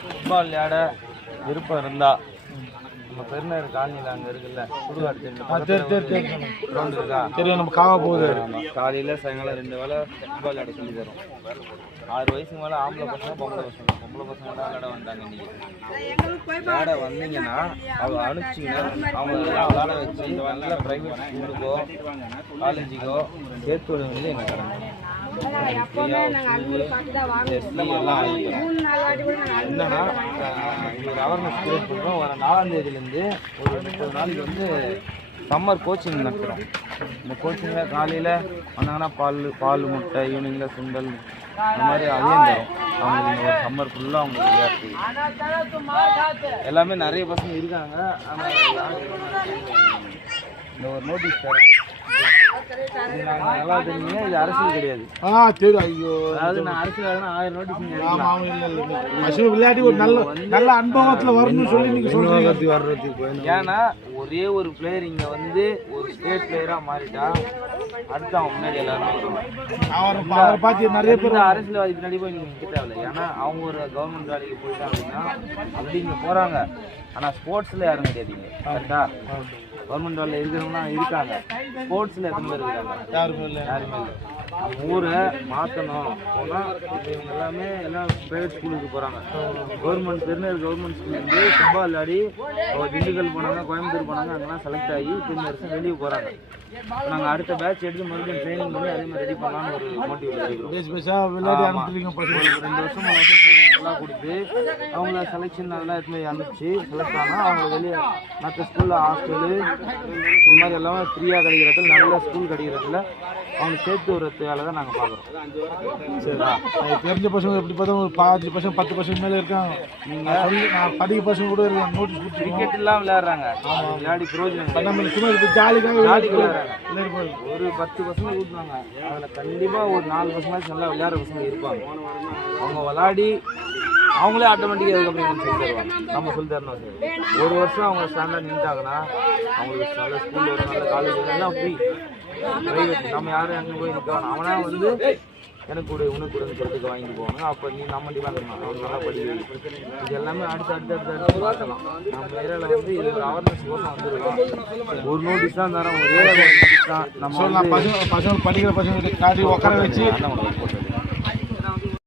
Football விளையாட விருப்பம் இருந்தா நம்ம பெருநகர் காலனியில் அங்கே இருக்குல்ல சுடுகாடு கிரவுண்ட் இருக்கா தெரியும். நம்ம காவா போகுது. காலையில் சாயங்காலம் 2 வேளை ஃபுட்பால் விளையாட சொல்லி தரோம். 6 வயசுக்கு மேலே ஆம்பளை பசங்க பொம்பளை பசங்க தான் விளையாட வந்தாங்க. இன்றைக்கி விளையாட வந்தீங்கன்னா அவங்க அனுப்பிச்சிங்கன்னா அவங்க எல்லாம் விளையாட வச்சு நல்ல ப்ரைவேட் ஸ்கூலுக்கோ காலேஜுக்கோ சேர்த்து விட வேண்டியது எங்கள் கடமை. என்னன்னா இது ஒரு அவேர்னஸ் கிரியேட் பண்ணுறோம். வர 4ஆம் தேதியிலேருந்து ஒரு 30 நாளைக்கு வந்து சம்மர் கோச்சிங் நடத்துகிறோம். இந்த கோச்சிங்கில் காலையில் வந்தாங்கன்னா பால் முட்டை, ஈவினிங்கில் சுண்டல், இந்த மாதிரி அதையும் தரும். அவங்களுக்கு ஒரு சம்மர் ஃபுல்லாக அவங்களுக்கு விளையாட்டு எல்லாமே நிறைய பசங்க இருக்காங்க. ஆனால் இந்த ஒரு நோட்டீஸ் தரேன். நாங்கள் நல்லா தெரிஞ்சுங்க, இது அரசியல் கிடையாது. தெரியும். ஐயோ, அதாவது நான் அரசியல் 1000 நோட்டீஸ் விளையாடி ஒரு நல்ல அனுபவத்துல வரணும்னு சொல்லி நீங்க சொல்றீங்க. ஏன்னா ஒரே ஒரு பிளேயர் இங்க வந்து ஒரு ஸ்டேட் பிளேயரா மாறிட்டா அடுத்து அவன் முன்னாடி எல்லாரும் அவரை பார்த்து நிறைய பேர் அரசியல்வாதி பின்னாடி போய் நீங்க நிக்க தேவையில்லை. ஏன்னா அவங்க ஒரு கவர்மெண்ட் வேலைக்கு போயிட்டாங்கன்னா அப்படி இங்க போறாங்க. ஆனா ஸ்போர்ட்ஸ்ல யாரும் கிடையாதுங்க. கரெக்டா? கவர்மெண்ட் வேலையில் இருக்கிறவங்க இருக்காங்க. ஸ்போர்ட்ஸில் எத்தனை பேர் இருக்காங்க? யாருமே இல்லை. நம்ம ஊரை மாற்றணும் போனால் இப்போ இவங்க எல்லாமே எல்லாம் ப்ரைவேட் ஸ்கூலுக்கு போகிறாங்க. பெருநகர் கவர்மெண்ட் ஸ்கூல்லேருந்து ஃபுட்பால் விளையாடி திண்டுக்கல் போனாங்க, கோயம்புத்தூர் போனாங்க, அங்கெல்லாம் செலக்ட் ஆகி இந்த வருஷம் வெளியே போகிறாங்க. நாங்கள் அடுத்த பேட்ச் எடுத்து மறுபடியும் ட்ரைனிங் பண்ணி அதே மாதிரி ரெடி பண்ணலான்னு ஒரு மோட்டிவ் இருக்கிறோம். 2 வருஷம் 3 வருஷம் ட்ரைனிங் நல்லா கொடுத்து அவங்கள செலெக்ஷன் நல்லா எடுத்து அனுப்பிச்சு செலக்ட் ஆனால் அவங்க வெளியே மற்ற ஸ்கூலில் ஹாஸ்டலு இந்த மாதிரி எல்லாமே ஃப்ரீயாக கிடைக்கிறதுல நல்ல ஸ்கூல் கிடைக்கிறதுல அவங்க சேர்த்து ஒரு வேலை தான் நாங்கள் பார்க்குறோம். சரிங்களா? தெரிஞ்ச பசங்க எப்படி பார்த்தா ஒரு 5% 10% மேலே இருக்காங்க. நீங்கள் படிக்க பசங்க கூட இருக்காங்க. நோட்டீஸ் கொடுத்து கிரிக்கெட் எல்லாம் விளையாடுறாங்க. விளையாடி பிரோஜனம் ஜாலிக்காக விளையாடுறாங்க. ஒரு 10 பசங்க கூட்டுவாங்க. அதில் கண்டிப்பாக ஒரு 4 பசங்க நல்லா விளையாடுற பசங்க இருப்பாங்க. அவங்க விளையாடி அவங்களே ஆட்டோமேட்டிக்காக அதுக்கப்புறம் சொல்லி தருவாங்க. நம்ம சொல்லி தரணும். ஒரு வருஷம் அவங்க ஸ்டாண்டர்ட் நின்றாங்கன்னா அவங்களுக்கு நல்ல ஸ்கூல் வரும், நல்ல காலேஜ் வரும், எல்லாம் ஃப்ரீ ப்ரைவேட். நம்ம யாரும் அங்கே போய் நிற்கணும். அவனா வந்து எனக்கு கூட உனக்கு கூட சொல்றதுக்கு வாங்கிட்டு போவாங்க. அப்போ நீ நம்ம டிபார்ட்மெண்ட் அவங்க நல்லா படிக்க இது எல்லாமே அடுத்து பார்க்கலாம். நம்ம ஏரியாவில் வந்து இது ஒரு அவேர்னஸ் கோசம் வந்துருக்கோம். ஒரு நோட்டீஸ் தான் தரோம். ஒரு ஏரியா நோட்டீஸ் தான். நம்ம பசங்க படிக்கிற பசங்க காட்டி உட்கார வச்சு